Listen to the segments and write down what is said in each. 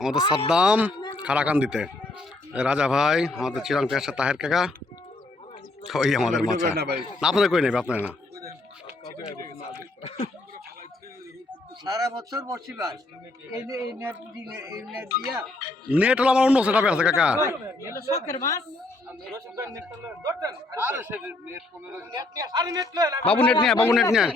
আমাদের সাদ্দাম খারাকান্দিতে, রাজা ভাই, আমাদের চিরাং পেশা তাহের কাকা, ওই আমাদের মাথা না, আপনারা কই নেবে, আপনারা না সারা বছর বসি ভাই এই নেট দিয়া নেট হলো আমার অন্য সেটা আছে কাকা। বাবু নেট নিয়ে, বাবু নেট নিয়ে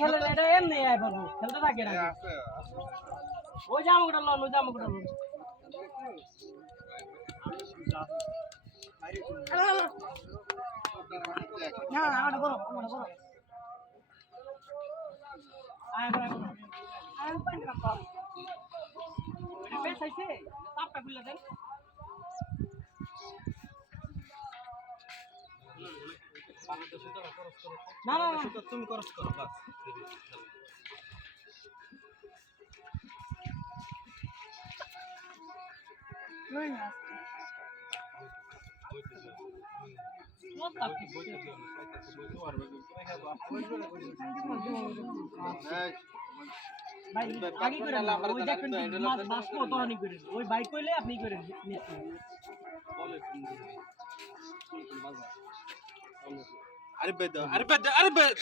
তুমি খরচ করো বাস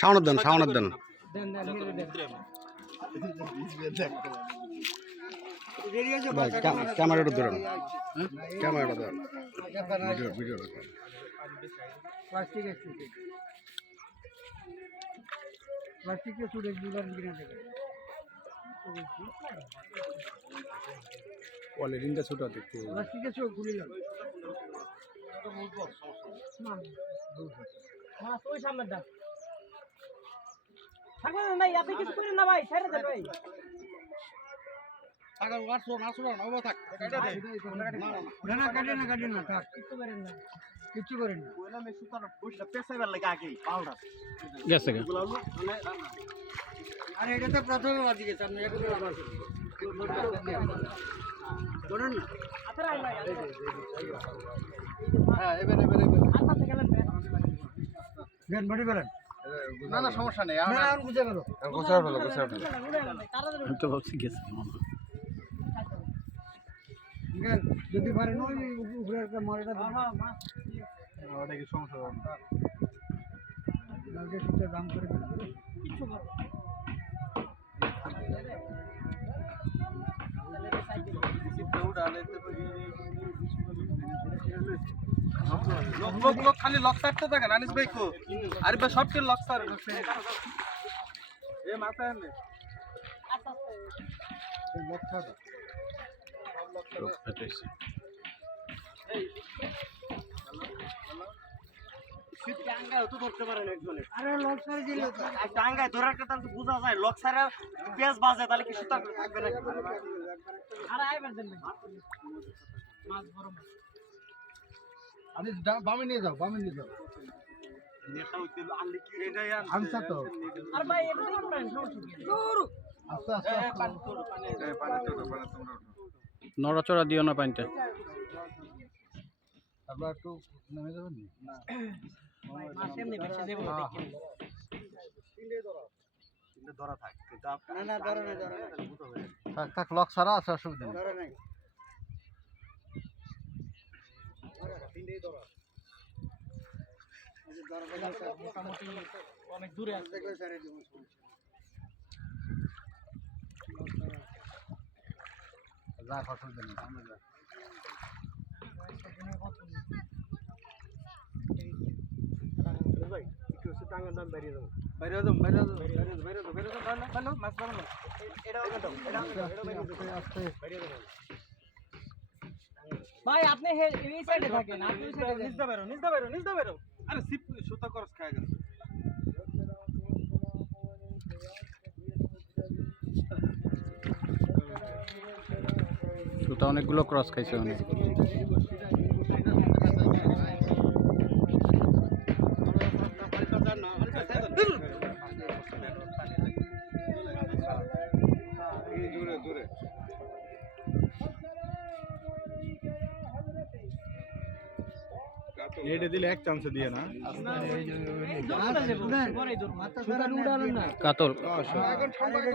সাউন্ড দেন, সাউন্ড দেন, ক্যামেরাটা ধরেন, ক্যামেরাটা ধরেন, ভিডিও প্লাস্টিকের ছুটে দিলাম কিনা থেকে কোয়ালিটিটা ছোট দেখতে, প্লাস্টিকের চোখ খুলে গেল ওই সামনে দাও থাকবেন না আপনি কিছু করেন না ভাই ছেড়ে দেন ভাই আগা ওয়াটস নাসুরা নব থাক না কাটে না থাক কিছু করেন না ওইলা মে সুতার বসটা পেছাইবার লাগে আগে পাউডার গেছে আরে এটা তো প্রথমে বাজি গেছে আপনি একটু ধরুন না আচ্ছা আই ভাই হ্যাঁ এবারে আচ্ছা থেকে গেলেন দেন বডি করেন না না সমস্যা নেই না আমি বুঝে গেল গোছাও ফেলো আমি তো ভাবছি গেছে যদি পারেন ওই উপরে একটা মরেটা ওটা কি সমস্যা হবে লাগে সেটা দাম করে কিছু করো लोग खाली लॉक साइड था अनिस भाई को अरे बस शॉट के लॉक साइड ये माता है लॉक साइड টাঙ্গায় তো ধরতে পারেন একজনে আরে লক সাইড দিলে তো টাঙ্গায় ধরার কথা তো বোঝা যায় লক সাইড পেঁয়াজ বাজে তাহলে কি সুতা থাকবে না আরে আইবার দেন মাছ বড় মাছ আপনি বামে নিয়ে যাও নেতা হইতে আনলি কি এটাই আনছা তো আর ভাই এটা কি করেন দূর আস্তে পানি তোড়ো নড়াচড়া দিও না পানিটা, তারপর একটু নেমে যাবেন না মাছ এমনি বেশি দেব না দেখি তিনটে ধরা থাক কিন্তু আপনি না ধরা না থাক লক সারা আছে অসুবিধা নেই ধরা নাই তিনটেই ধরা এই ধরা মোটামুটি অনেক দূরে আছে দেখলে সারে দিব যা অসুবিধা নেই সামনে যা ভাই একটু টাঙ্গার দাম বাইরে যাও মাছ ধরো না ভাই আপনি এই সাইডে থাকেন আপনি ওই সাইডে নিচ দা বেরো আরে সিপ সুতা করস খায় গেছে সুতা অনেকগুলো ক্রস খাইছে অনেক। এটা দিলে এক চান্স দিয়ে না কাতল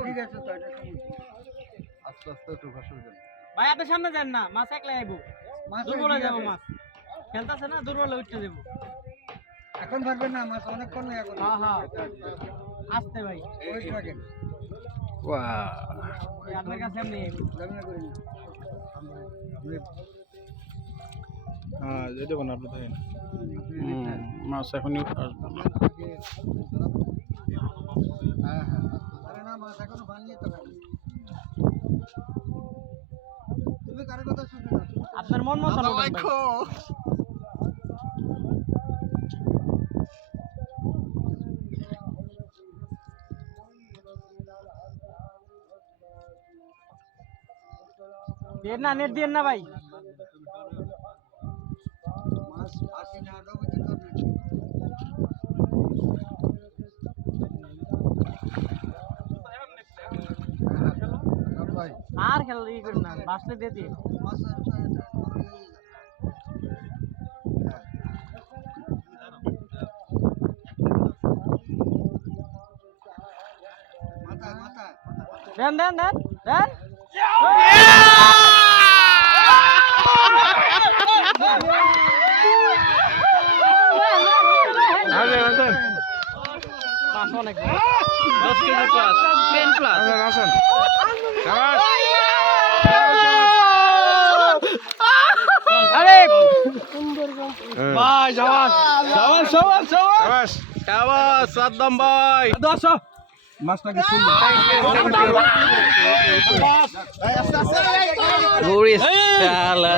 ঠিক আছে তো এটা আস্তে আস্তে একটু বসে যান ভাই আপনি সামনে যান না, মাছ একলা আইবো, দুর্বল হয়ে যাবো মাছ, খেলতেছে না, দুর্বল হয়ে উঠতে যাবো। এখন পারবেন না, মাছ অনেকক্ষণ হয়ে গেল। হ্যাঁ হ্যাঁ আসতে ভাই, ওয়েট রাখেন, এই আপনার কাছে এমনি আইবো। ঝামেলা করেন না। হ্যাঁ যেতে পারেন আপনি থাকেন মাছ এখনই আসবে না হ্যাঁ হ্যাঁ, আরে না, মাছ এখনো বানিয়ে তো পারেন। তুমি কারো কথা শুনতে না। আপনার মন মতো না ভাই। দেন না, নেট দেন না ভাই। মাছ আসি না আলো বুঝি তো নাকি। ভাই আর খেলা ই করেন না, বাসলে দিয়ে দিয়ে। মাছ মাথায় মাথায় দেন দেন দেন দেন। মাছ অনেক বড়। 10 কেজি প্লাস, 10 প্লাস। আসেন আরে ভাই শাবাশ শাবাশ শাবাশ শাবাশ শাবাশ সাদ্দাম ভাই দশো মাছটাকে সুন্দর শালা।